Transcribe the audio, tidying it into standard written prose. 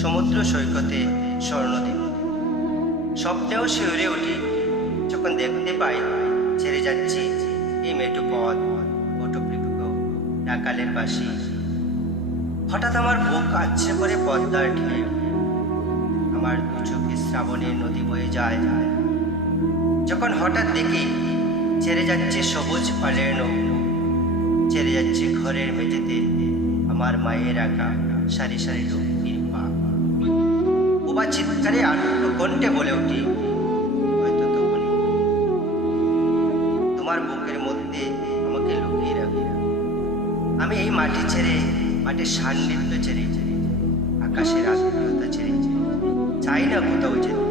সমুদ্র সৈকতে স্বর্ণদ্বীপ। স্বপ্নেও শিউরে উঠি যখন দেখতে পাই ছেড়ে যাচ্ছি এই মেঠো পথ, বটবৃক্ষ, ডাকালের বাসি। হঠাৎ আমার বুক আচ্ছে করে পদ্মার ঢেউ, আমার দু চোখে শ্রাবণের নদী বয়ে যায়। যখন হঠাৎ দেখি ছেড়ে যাচ্ছে সবুজ পালের নৌকো, ছেড়ে যাচ্ছে ঘরের মেঝেতে আমার মায়ের আঁকা সারি সারি লক্ষ্মীর পা। বোবা চিৎকারে আর্ত কণ্ঠে বলে উঠি, হয়তো তখনই তোমার বুকের মধ্যে আমাকে লুকিয়ে রাখি। আমি এই মাটি ছেড়ে, মাটির সান্নিধ্য ছেড়ে, আকাশের আত্মীয়তা ছেড়ে চাই না কোথাও যেতে।